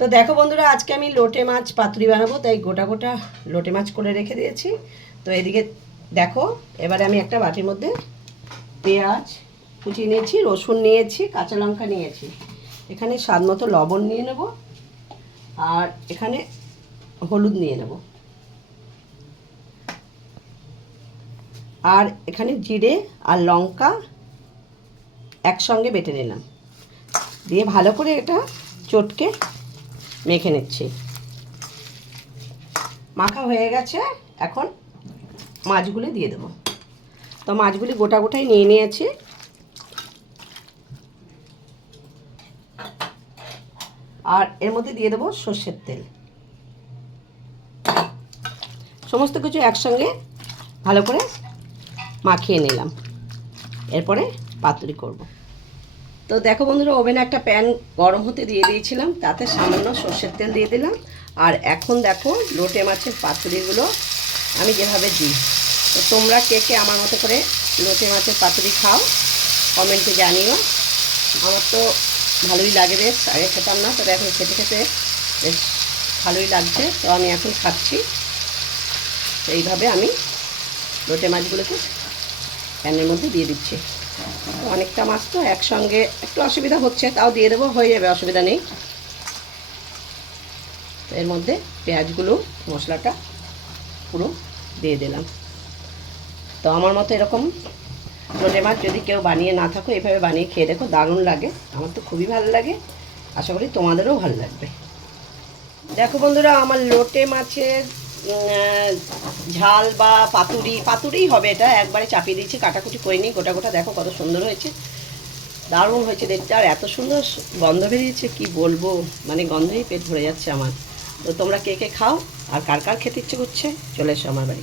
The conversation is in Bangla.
তো দেখো বন্ধুরা, আজকে আমি লোটে মাছ পাতুরি বানাবো, তাই গোটা গোটা লোটে মাছ করে রেখে দিয়েছি। তো এদিকে দেখো, এবারে আমি একটা বাটির মধ্যে পেঁয়াজ কুচিয়ে নিয়েছি, রসুন নিয়েছি, কাঁচা লঙ্কা নিয়েছি। এখানে স্বাদ মতো লবণ নিয়ে নেব, আর এখানে হলুদ নিয়ে নেব। আর এখানে জিরে আর লঙ্কা একসঙ্গে বেটে নিলাম। দিয়ে ভালো করে এটা চটকে মেখে নিচ্ছি। মাখা হয়ে গেছে, এখন মাছগুলি দিয়ে দেবো। তো মাছগুলি গোটা গোটাই নিয়ে নিয়েছি। আর এর মধ্যে দিয়ে দেবো সর্ষের তেল। সমস্ত কিছু একসঙ্গে ভালো করে মাখিয়ে নিলাম। এরপরে পাতুরি করব। তো দেখো বন্ধুরা, ওভেনে একটা প্যান গরম হতে দিয়ে দিয়েছিলাম, তাতে সামান্য সর্ষের তেল দিয়ে দিলাম। আর এখন দেখো, লোটে মাছের পাতুরিগুলো আমি যেভাবে দিই। তো তোমরা কে কে আমার মতো করে লোটে মাছের পাতুরি খাও, কমেন্টে জানিও। আমার তো ভালোই লাগে বেশ আগে খেতাম না, তবে এখন খেতে খেতে বেশ ভালোই লাগছে। তো আমি এখন খাচ্ছি। তো এইভাবে আমি লোটে মাছগুলোকে প্যানের মধ্যে দিয়ে দিচ্ছি। অনেকটা মাছ তো, একসঙ্গে একটু অসুবিধা হচ্ছে, তাও দিয়ে দেবো, হয়ে যাবে, অসুবিধা নেই। এর মধ্যে পেঁয়াজগুলো, মশলাটা পুরো দিয়ে দিলাম। তো আমার মতো এরকম লোটে মাছ যদি কেউ বানিয়ে না থাকো, এভাবে বানিয়ে খেয়ে দেখো, দারুণ লাগে। আমার তো খুবই ভালো লাগে। আশা করি তোমাদেরও ভালো লাগবে। দেখো বন্ধুরা, আমার লোটে মাছের ঝাল বা পাতুরি, পাতুরিই হবে এটা। একবারে চাপিয়ে দিয়েছি, কাটাকুটি করে নিই। গোটা গোটা দেখো কত সুন্দর হয়েছে। দারুণ হয়েছে দেখতে। আর এত সুন্দর গন্ধ বেরিয়েছে, কি বলব? মানে গন্ধেই পেট ভরে যাচ্ছে আমার। তো তোমরা কে কে খাও? আর কার কার খেতে ইচ্ছে করছে? চলে এসো আমার বাড়ি।